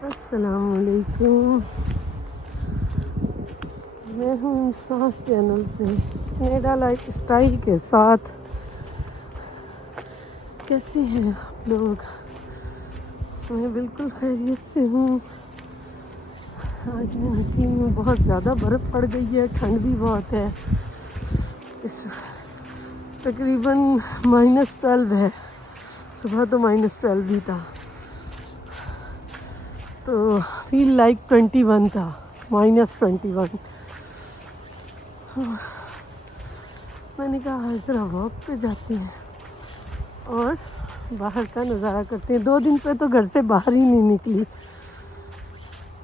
السلام علیکم، میں ہوں سانس چینل سے کینیڈا لائف اسٹائل کے ساتھ۔ کیسے ہیں آپ لوگ؟ میں بالکل خیریت سے ہوں۔ آج میں نکلی ہوں، بہت زیادہ برف پڑ گئی ہے، ٹھنڈ بھی بہت ہے۔ اس تقریباً -12 ہے، صبح تو -12 بھی تھا، تو فیل لائک 21 تھا، -21۔ میں نے کہا آج ذرا واک پہ جاتے ہیں اور باہر کا نظارہ کرتے ہیں۔ 2 دن سے تو گھر سے باہر ہی نہیں نکلی،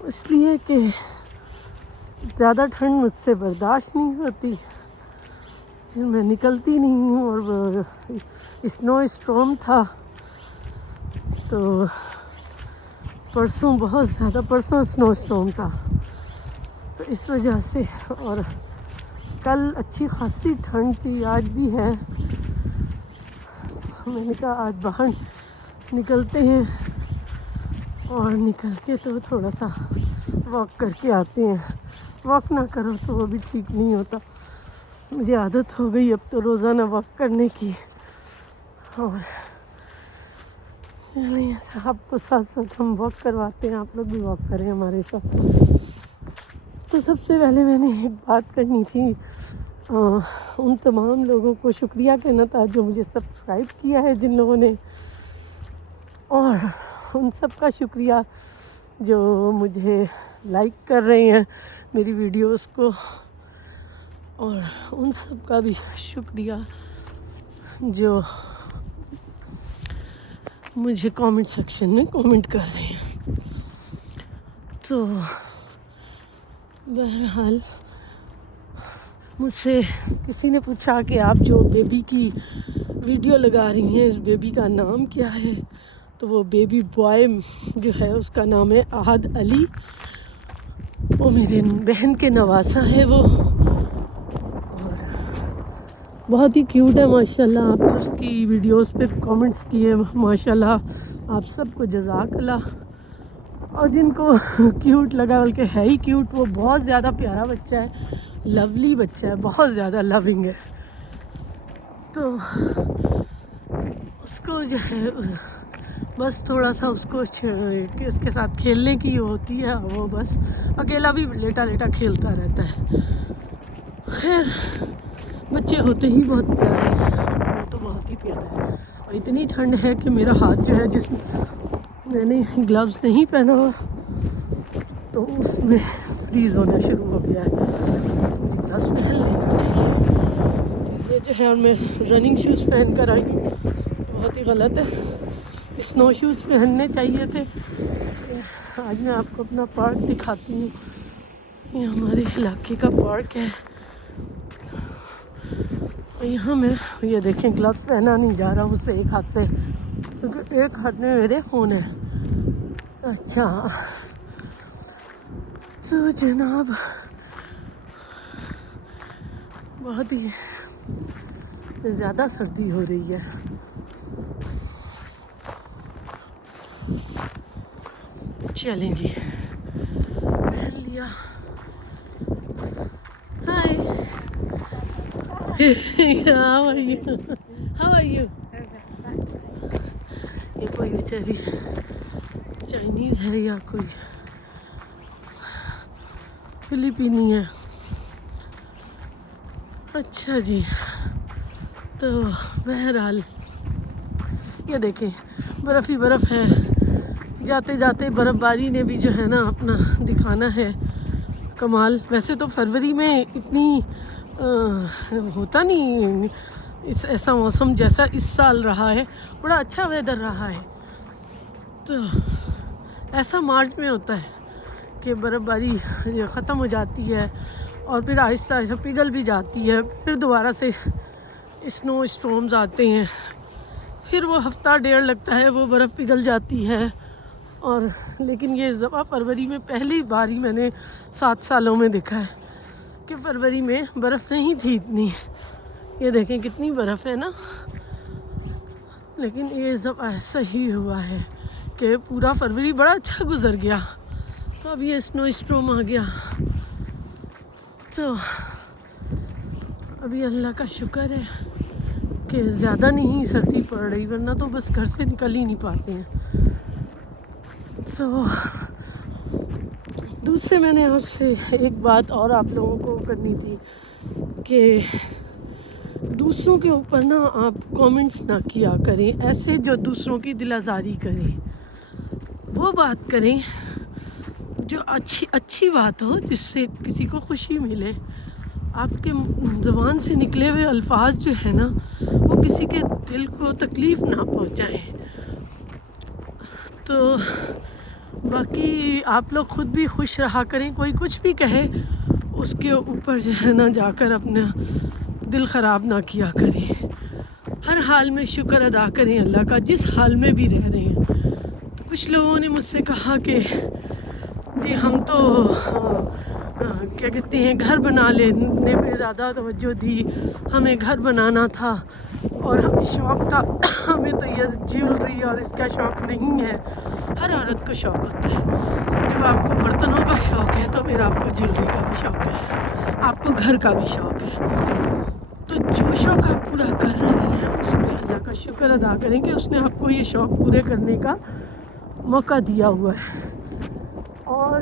اس لیے کہ زیادہ ٹھنڈ مجھ سے برداشت نہیں ہوتی، پھر میں نکلتی نہیں ہوں۔ اور اسنو اسٹارم تھا، تو پرسوں بہت زیادہ، پرسوں اسنو اسٹارم تھا، تو اس وجہ سے، اور کل اچھی خاصی ٹھنڈ تھی، آج بھی ہے۔ تو میں نے کہا آج باہر نکلتے ہیں اور نکل کے تو تھوڑا سا واک کر کے آتے ہیں۔ واک نہ کرو تو وہ بھی ٹھیک نہیں ہوتا، مجھے عادت ہو گئی اب تو روزانہ واک کرنے کی، اور یعنی آپ کو ساتھ ساتھ ہم واک کرواتے ہیں، آپ لوگ بھی واک کریں ہمارے ساتھ۔ تو سب سے پہلے میں نے ایک بات کرنی تھی، ان تمام لوگوں کو شکریہ کہنا تھا جو مجھے سبسکرائب کیا ہے، جن لوگوں نے، اور ان سب کا شکریہ جو مجھے لائک کر رہے ہیں میری ویڈیوز کو، اور ان سب کا بھی شکریہ جو مجھے کامنٹ سیکشن میں کامنٹ کر رہے ہیں۔ تو بہرحال مجھ سے کسی نے پوچھا کہ آپ جو بیبی کی ویڈیو لگا رہی ہیں، اس بیبی کا نام کیا ہے؟ تو وہ بیبی بوائے جو ہے اس کا نام ہے احد علی، وہ میری بہن کے نواسہ ہے وہ، اور بہت ہی کیوٹ ہے ماشاءاللہ۔ آپ نے اس کی ویڈیوز پہ کامنٹس کیے، ماشاءاللہ آپ سب کو جزاک اللہ۔ اور جن کو کیوٹ لگا، بلکہ ہے ہی کیوٹ، وہ بہت زیادہ پیارا بچہ ہے، لولی بچہ ہے، بہت زیادہ لونگ ہے۔ تو اس کو جو ہے بس تھوڑا سا اس کو اس کے ساتھ کھیلنے کی ہوتی ہے، وہ بس اکیلا بھی لیٹا لیٹا کھیلتا رہتا ہے۔ خیر، بچے ہوتے ہی بہت پیارے ہیں، وہ تو بہت ہی پیارا ہے۔ اور اتنی ٹھنڈ ہے کہ میرا ہاتھ جو ہے، جس میں نے گلوز نہیں پہنا ہوا، تو اس میں فریز ہونا شروع ہو گیا ہے، گلوز پہن لینا چاہیے۔ یہ جو ہے، اور میں رننگ شوز پہن کر آئی ہوں، بہت ہی غلط ہے، اسنو شوز پہننے چاہیے تھے۔ آج میں آپ کو اپنا پارک دکھاتی ہوں، یہ ہمارے علاقے کا پارک ہے۔ یہاں میں یہ دیکھیں، گلوز پہنا نہیں جا رہا مجھ سے ایک ہاتھ سے، کیونکہ ایک ہاتھ میں میرے فون ہے۔ اچھا تو جناب، بہت ہی زیادہ سردی ہو رہی ہے۔ چلیں جی، پہن لیا۔ Hi, how are you? How are you? یہ کوئی بیچاری چائنیز ہے یا کوئی فلپینی ہے؟ اچھا جی، تو بہرحال یہ دیکھیں، برف ہی برف ہے، جاتے جاتے برف باری نے بھی جو ہے نا اپنا دکھانا ہے کمال۔ ویسے تو فروری میں اتنی ہوتا نہیں ایسا موسم جیسا اس سال رہا ہے، بڑا اچھا ویدر رہا ہے۔ تو ایسا مارچ میں ہوتا ہے کہ برف باری ختم ہو جاتی ہے، اور پھر آہستہ آہستہ پگھل بھی جاتی ہے، پھر دوبارہ سے اسنو اسٹارمز آتے ہیں، پھر وہ ہفتہ ڈیڑھ لگتا ہے، وہ برف پگھل جاتی ہے۔ اور لیکن یہ دفعہ فروری میں پہلی بار ہی میں نے 7 سالوں میں دیکھا ہے کہ فروری میں برف نہیں تھی اتنی۔ یہ دیکھیں کتنی برف ہے نا، لیکن یہ دفعہ ایسا ہی ہوا ہے کہ پورا فروری بڑا اچھا گزر گیا. تو اب یہ اسنو اسٹروم آ گیا. تو ابھی اللہ کا شکر ہے کہ زیادہ نہیں سردی پڑ رہی، ورنہ تو بس گھر سے نکل ہی نہیں پاتے ہیں. تو دوسرے میں نے آپ سے ایک بات اور آپ لوگوں کو کرنی تھی کہ دوسروں کے اوپر نا آپ کامنٹس نہ کیا کریں ایسے جو دوسروں کی دل آزاری کریں. وہ بات کریں جو اچھی بات ہو، جس سے کسی کو خوشی ملے. آپ کے زبان سے نکلے ہوئے الفاظ جو ہے نا وہ کسی کے دل کو تکلیف نہ پہنچائیں. تو باقی آپ لوگ خود بھی خوش رہا کریں. کوئی کچھ بھی کہے اس کے اوپر جو ہے نا جا کر اپنا دل خراب نہ کیا کریں. ہر حال میں شکر ادا کریں اللہ کا، جس حال میں بھی رہ رہے ہیں. تو کچھ لوگوں نے مجھ سے کہا کہ جی ہم تو کیا کہتے ہیں گھر بنا لینے پہ زیادہ توجہ دی، ہمیں گھر بنانا تھا اور ہمیں شوق تھا. ہمیں تو یہ جیولری اور اس کا شوق نہیں ہے. ہر عورت کو شوق ہوتا ہے. جب آپ کو برتنوں کا شوق ہے تو پھر آپ کو جیولری کا بھی شوق ہے، آپ کو گھر کا بھی شوق ہے. تو جو شوق آپ پورا کر رہی ہیں اس میں اللہ کا شکر ادا کریں کہ اس نے آپ کو یہ شوق پورے کرنے کا موقع دیا ہوا ہے. اور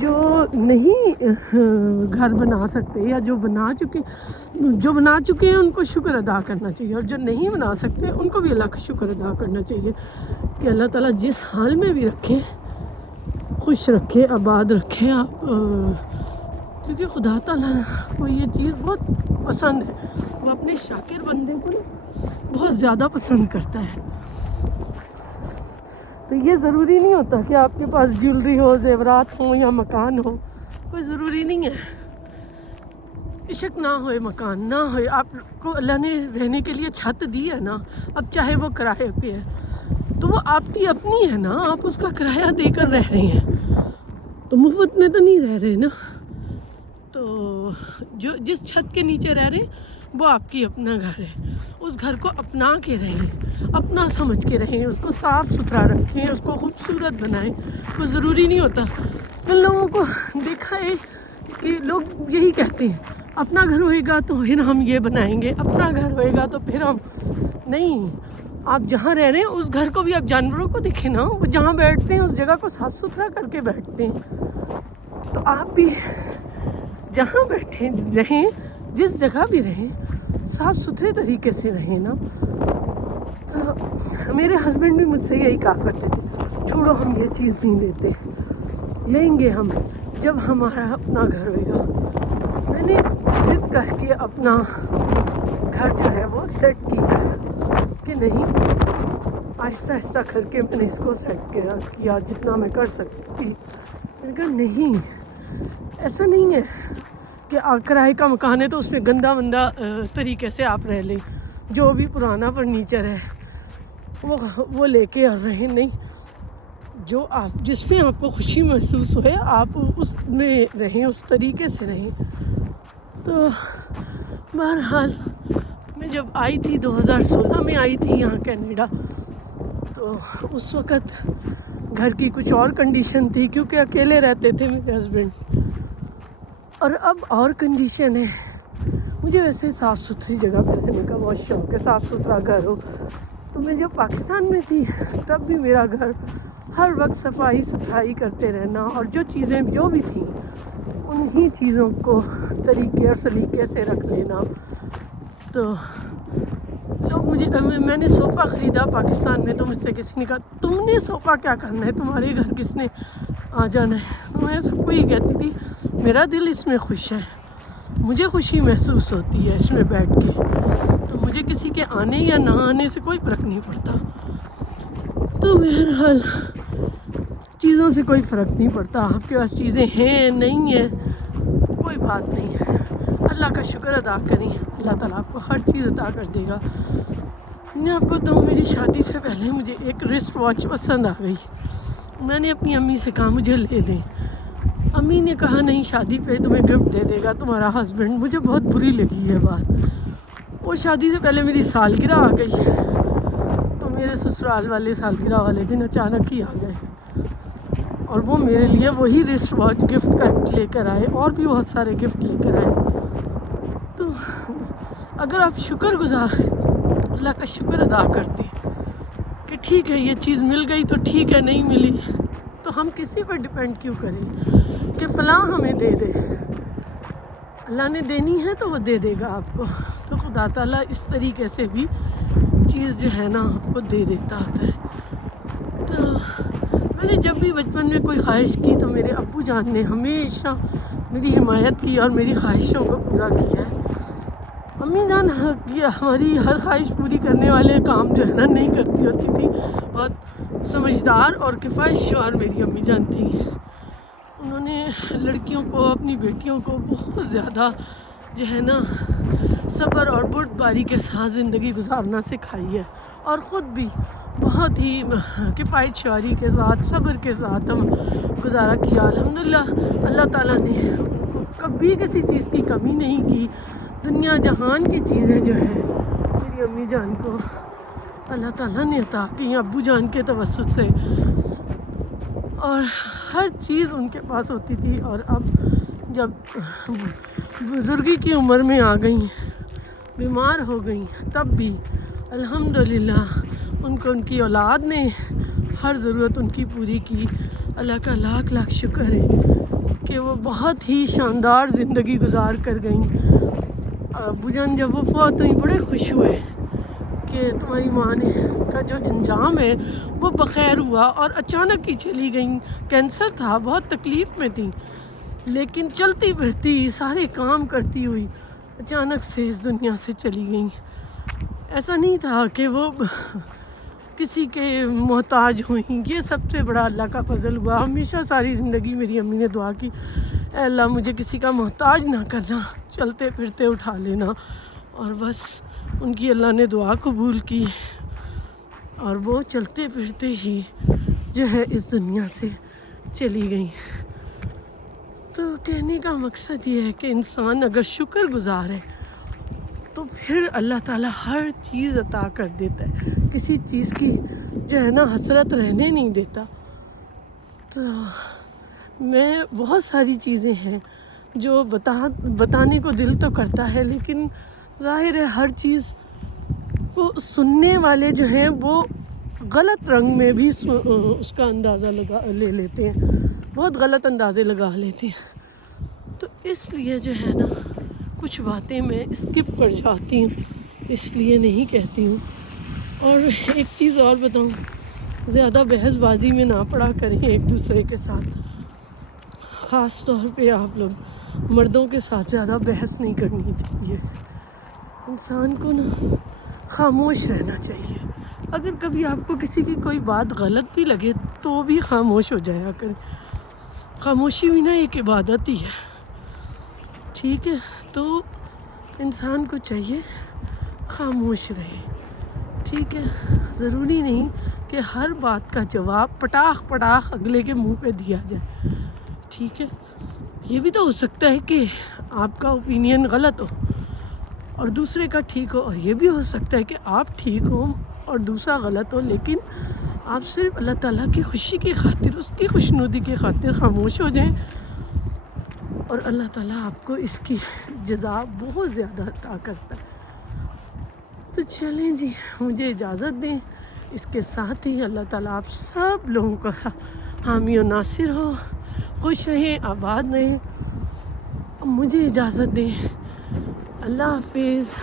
جو نہیں گھر بنا سکتے یا جو بنا چکے ہیں ان کو شکر ادا کرنا چاہیے، اور جو نہیں بنا سکتے ان کو بھی اللہ کا شکر ادا کرنا چاہیے کہ اللہ تعالیٰ جس حال میں بھی رکھے، خوش رکھے، آباد رکھے. آپ کیونکہ خدا تعالیٰ کو یہ چیز بہت پسند ہے. وہ اپنے شاکر بندے کو بہت زیادہ پسند کرتا ہے. تو یہ ضروری نہیں ہوتا کہ آپ کے پاس جیولری ہو، زیورات ہوں یا مکان ہو. کوئی ضروری نہیں ہے. عشق نہ ہوئے، مکان نہ ہوئے، آپ کو اللہ نے رہنے کے لیے چھت دی ہے نا. اب چاہے وہ کرائے پہ ہے تو وہ آپ کی اپنی ہے نا، آپ اس کا کرایہ دے کر رہ رہے ہیں، تو مفت میں تو نہیں رہ رہے نا. تو جس چھت کے نیچے رہ رہے ہیں وہ آپ کی اپنا گھر ہے. اس گھر کو اپنا کے رہیں، اپنا سمجھ کے رہیں، اس کو صاف ستھرا رکھیں، اس کو خوبصورت بنائیں. کوئی ضروری نہیں ہوتا. ان لوگوں کو دیکھا ہے کہ لوگ یہی کہتے ہیں اپنا گھر ہوئے گا تو پھر ہم یہ بنائیں گے، اپنا گھر ہوئے گا تو پھر ہم نہیں. آپ جہاں رہ رہے ہیں اس گھر کو بھی آپ جانوروں کو دیکھیں نا، وہ جہاں بیٹھتے ہیں اس جگہ کو صاف ستھرا کر کے بیٹھتے ہیں. تو آپ بھی جہاں بیٹھیں رہیں، جس جگہ بھی رہیں، صاف ستھرے طریقے سے رہیں نا. تو میرے ہسبینڈ بھی مجھ سے یہی کہا کرتے تھے چھوڑو ہم یہ چیز نہیں لیتے، لیں گے ہم جب ہمارا اپنا گھر ہوئے گا. میں نے ضد کر کے اپنا گھر جو ہے وہ سیٹ کیا کہ نہیں، آہستہ آہستہ کر کے میں نے اس کو سیٹ کیا جتنا میں کر سکتی. میں نے کہا نہیں، ایسا نہیں ہے کہ کرائے کا مکان ہے تو اس میں گندا مندہ طریقے سے آپ رہ لیں، جو بھی پرانا فرنیچر ہے وہ لے کے رہیں. نہیں، جو آپ جس میں آپ کو خوشی محسوس ہوئے آپ اس میں رہیں، اس طریقے سے رہیں. تو بہرحال میں جب آئی تھی 2016 میں آئی تھی یہاں کینیڈا، تو اس وقت گھر کی کچھ اور کنڈیشن تھی کیونکہ اکیلے رہتے تھے میرے ہسبینڈ، اور اب اور کنڈیشن ہے. مجھے ویسے صاف ستھری جگہ پہ رہنے کا بہت شوق ہے، صاف ستھرا گھر ہو. تو میں جب پاکستان میں تھی تب بھی میرا گھر ہر وقت صفائی ستھرائی کرتے رہنا، اور جو چیزیں جو بھی تھیں انہی چیزوں کو طریقے اور سلیقے سے رکھ لینا. تو لوگ میں نے صوفہ خریدا پاکستان میں، تو مجھ سے کسی نے کہا تم نے صوفہ کیا کرنا ہے، تمہارے گھر کس نے آ جانا ہے. تو میں سب کو یہ کہتی تھی میرا دل اس میں خوش ہے، مجھے خوشی محسوس ہوتی ہے اس میں بیٹھ کے. تو مجھے کسی کے آنے یا نہ آنے سے کوئی فرق نہیں پڑتا. تو بہرحال چیزوں سے کوئی فرق نہیں پڑتا. آپ کے پاس چیزیں ہیں نہیں ہیں کوئی بات نہیں ہے، اللہ کا شکر ادا کریں، اللہ تعالیٰ آپ کو ہر چیز عطا کر دے گا. میں آپ کو بتاؤں میری شادی سے پہلے مجھے ایک رسٹ واچ پسند آ گئی. میں نے اپنی امی سے کہا مجھے لے دیں. امی نے کہا نہیں، شادی پہ تمہیں گفٹ دے دے گا تمہارا ہسبینڈ. مجھے بہت بری لگی یہ بات. اور شادی سے پہلے میری سالگرہ آ گئی تو میرے سسرال والے سالگرہ والے دن اچانک ہی آ گئے، اور وہ میرے لیے وہی رسٹ واچ گفٹ کر لے کر آئے، اور بھی بہت سارے گفٹ لے کر آئے۔ تو اگر آپ شکر گزار اللہ کا شکر ادا کرتے کہ ٹھیک ہے یہ چیز مل گئی تو ٹھیک ہے، نہیں ملی تو ہم کسی پر ڈپینڈ کیوں کریں کہ فلاں ہمیں دے دے۔ اللہ نے دینی ہے تو وہ دے دے گا آپ کو۔ تو خدا تعالیٰ اس طریقے سے بھی چیز جو ہے نا آپ کو دے دیتا ہوتا ہے۔ تو میں نے جب بھی بچپن میں کوئی خواہش کی تو میرے ابو جان نے ہمیشہ میری حمایت کی اور میری خواہشوں کو پورا کیا ہے۔ امی جان یہ ہماری ہر خواہش پوری کرنے والے کام جو ہے نا نہیں کرتی ہوتی تھی، بہت سمجھدار اور کفایت شعار میری امی جان تھیں۔ انہوں نے لڑکیوں کو، اپنی بیٹیوں کو بہت زیادہ جو ہے نا صبر اور بردباری کے ساتھ زندگی گزارنا سکھائی ہے، اور خود بھی بہت ہی کفایت شعاری کے ساتھ، صبر کے ساتھ ہم گزارا کیا۔ الحمدللہ اللہ تعالیٰ نے ان کو کبھی کسی چیز کی کمی نہیں کی۔ دنیا جہان کی چیزیں جو ہے میری امی جان کو اللہ تعالیٰ نے عطا کی ابو جان کے توسط سے، اور ہر چیز ان کے پاس ہوتی تھی۔ اور اب جب بزرگی کی عمر میں آ گئیں، بیمار ہو گئیں، تب بھی الحمدللہ ان کو ان کی اولاد نے ہر ضرورت ان کی پوری کی۔ اللہ کا لاکھ لاکھ شکر ہے کہ وہ بہت ہی شاندار زندگی گزار کر گئیں۔ ابو جان جب وہ فوت ہوئیں بڑے خوش ہوئے کہ تمہاری ماں نے کا جو انجام ہے وہ بخیر ہوا، اور اچانک ہی چلی گئیں۔ کینسر تھا، بہت تکلیف میں تھیں، لیکن چلتی پھرتی سارے کام کرتی ہوئی اچانک سے اس دنیا سے چلی گئیں۔ ایسا نہیں تھا کہ وہ کسی کے محتاج ہوئیں، یہ سب سے بڑا اللہ کا فضل ہوا۔ ہمیشہ ساری زندگی میری امی نے دعا کی، اے اللہ مجھے کسی کا محتاج نہ کرنا، چلتے پھرتے اٹھا لینا، اور بس ان کی اللہ نے دعا قبول کی، اور وہ چلتے پھرتے ہی جو ہے اس دنیا سے چلی گئیں۔ تو کہنے کا مقصد یہ ہے کہ انسان اگر شکر گزار ہے تو پھر اللہ تعالیٰ ہر چیز عطا کر دیتا ہے، کسی چیز کی جو ہے نا حسرت رہنے نہیں دیتا۔ تو میں بہت ساری چیزیں ہیں جو بتانے کو دل تو کرتا ہے، لیکن ظاہر ہے ہر چیز کو سننے والے جو ہیں وہ غلط رنگ میں بھی اس کا اندازہ لے لیتے ہیں، بہت غلط اندازے لگا لیتے ہیں۔ تو اس لیے جو ہے نا کچھ باتیں میں اسکپ کر جاتی ہوں، اس لیے نہیں کہتی ہوں۔ اور ایک چیز اور بتاؤں، زیادہ بحث بازی میں نہ پڑا کریں ایک دوسرے کے ساتھ، خاص طور پہ آپ لوگ مردوں کے ساتھ زیادہ بحث نہیں کرنی چاہیے۔ انسان کو نا خاموش رہنا چاہیے۔ اگر کبھی آپ کو کسی کی کوئی بات غلط بھی لگے تو بھی خاموش ہو جایا کریں، خاموشی بھی نا ایک عبادت ہی ہے، ٹھیک ہے؟ تو انسان کو چاہیے خاموش رہے، ٹھیک ہے؟ ضروری نہیں کہ ہر بات کا جواب پٹاخ پٹاخ اگلے کے منہ پہ دیا جائے، ٹھیک ہے؟ یہ بھی تو ہو سکتا ہے کہ آپ کا اوپینین غلط ہو اور دوسرے کا ٹھیک ہو، اور یہ بھی ہو سکتا ہے کہ آپ ٹھیک ہوں اور دوسرا غلط ہو، لیکن آپ صرف اللہ تعالیٰ کی خوشی کی خاطر، اس کی خوشنودی کی خاطر خاموش ہو جائیں، اور اللہ تعالیٰ آپ کو اس کی جزا بہت زیادہ عطا کرتا ہے۔ تو چلیں جی، مجھے اجازت دیں، اس کے ساتھ ہی اللہ تعالیٰ آپ سب لوگوں کا حامی و ناصر ہو، خوش رہیں، آباد رہیں۔ مجھے اجازت دیں، اللہ حافظ۔